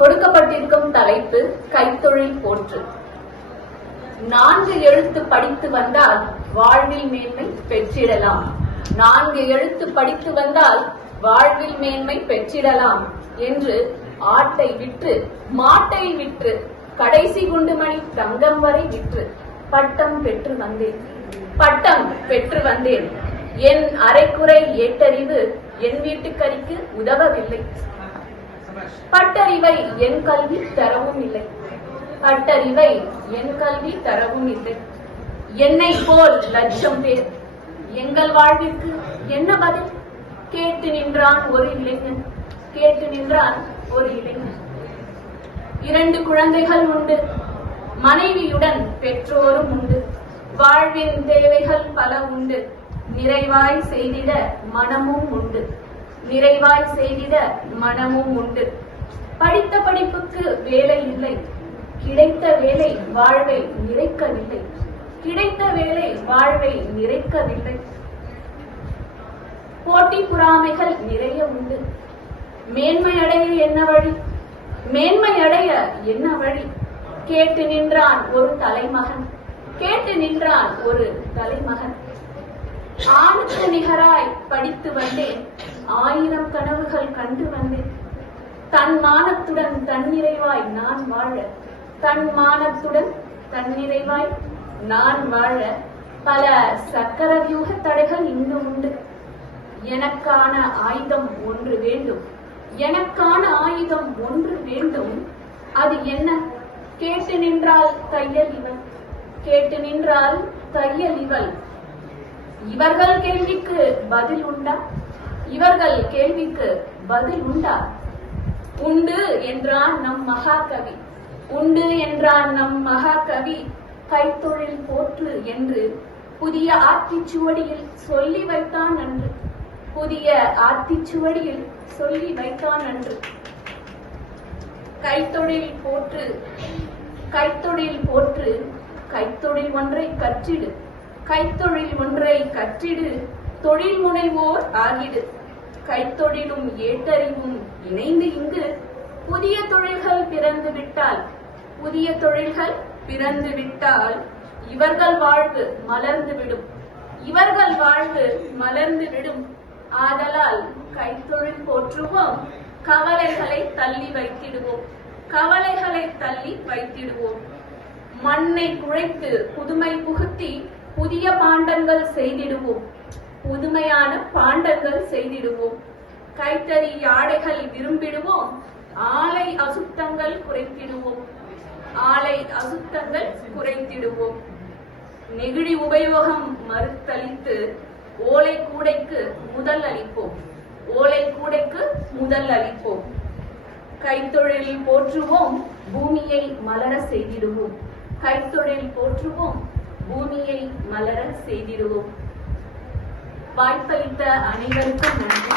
கொடுக்கப்பட்டிருக்கும் தலைப்பு கைத்தொழில் போற்று. நான்கு எழுத்து படித்து வந்தால் வாழ்வில் மேன்மை பெற்றிடலாம். நான்கு எழுத்து படித்து வந்தால் வாழ்வில் மேன்மை பெற்றிடலாம் என்று ஆட்டை விற்று மாட்டை விற்று கடைசி குண்டுமணி தங்கம் வரை விற்று பட்டம் பெற்று வந்தேன். பட்டம் பெற்று வந்தேன். என் அரைக்குறை ஏட்டறிவு என் வீட்டுக்கறிக்கு உதவவில்லை. பட்டறிவை என் கல்வி தரவும் இல்லை. பட்டறிவை என் கல்வி தரவும் இல்லை. என்னை போல் லட்சம் பேர் எங்கள் வாழ்விற்கு என்ன பதில்? கேட்டு நின்றான் ஒரு இளைஞன் கேட்டு நின்றான் ஒரு இளைஞன். இரண்டு குழந்தைகள் உண்டு மனைவியுடன் பெற்றோரும் உண்டு. வாழ்வின் தேவைகள் பல உண்டு நிறைவாய் செய்திட மனமும் உண்டு. நிறைவாய் செய்திட மனமும் உண்டு. படித்த படிப்புக்கு வேலை இல்லை. கிடைத்த வேலை வாழ்வை நிறைக்கவில்லை. கிடைத்த வேலை வாழ்வை நிறைக்கவில்லை. போட்டி புறாமைகள் நிறைய உண்டு. மேன்மை அடைய என்ன வழி? மேன்மை அடைய என்ன வழி? கேட்டு நின்றான் ஒரு தலைமகன். கேட்டு நின்றான் ஒரு தலைமகன். ஆணுக்கு நிகராய் படித்து வந்தேன். ஆயிரம் கனவுகள் கண்டு வந்தேன். தன் மானத்துடன் தன்னிறைவாய் நான் வாழ தன் மானத்துடன் தன்னிறைவாய் நான் வாழ பல சக்கர வியூக தடைகள் இன்னும் உண்டு. எனக்கான ஆயுதம் ஒன்று வேண்டும். எனக்கான ஆயுதம் ஒன்று வேண்டும். அது என்ன? கேட்டு நின்றால் தையல் இவள். கேட்டு நின்றால் தையல் இவள். இவர்கள் கேள்விக்கு பதில் உண்டா? இவர்கள் கேள்விக்கு பதில் உண்டா? உண்டு என்றான் நம் மகாகவி. உண்டு என்றான் நம் மகாகவி. கைத்தொழில் போற்று என்று புதிய ஆத்திச்சுவடியில் சொல்லி வைத்தான் அன்று. புதிய ஆத்திச்சுவடியில் சொல்லி வைத்தான் அன்று. கைத்தொழில் போற்று கைத்தொழில் போற்று. கைத்தொழில் ஒன்றை கற்றிடு. கைத்தொழில் ஒன்றை கற்றிடு. தொழில் முனைவோர் ஆகிடு. கைத்தொழிலும் ஏட்டறிவும் இணைந்து இங்கு புதிய தொழில்கள் பிறந்து விட்டால் புதிய தொழில்கள் பிறந்து விட்டால் இவர்கள் வாழ்வு மலர்ந்து விடும். இவர்கள் வாழ்வு மலர்ந்து விடும். ஆதலால் கைத்தொழில் போற்றுவோம் கவலைகளை தள்ளி வைத்திடுவோம். கவலைகளை தள்ளி வைத்திடுவோம். மண்ணை குழைத்து புதுமை புகுத்தி புதிய பாண்டங்கள் செய்திடுவோம். புதுமையான பாண்டங்கள் செய்திடுவோம். கைத்தறி ஆடைகள் விரும்பிடுவோம். ஆலை அசுத்தங்கள் குறைத்திடுவோம். ஆலை அசுத்தங்கள் குறைத்திடுவோம். நெகிழி உபயோகம் மறுத்தளித்து ஓலை கூடைக்கு முதல் அளிப்போம். ஓலை கூடைக்கு முதல் அளிப்போம். கைத்தொழில் போற்றுவோம் பூமியை மலர செய்திடுவோம். கைத்தொழில் போற்றுவோம் பூமியை மலர செய்திடுவோம். வாய்ப்பளித்த அனைவருக்கும் நன்றி.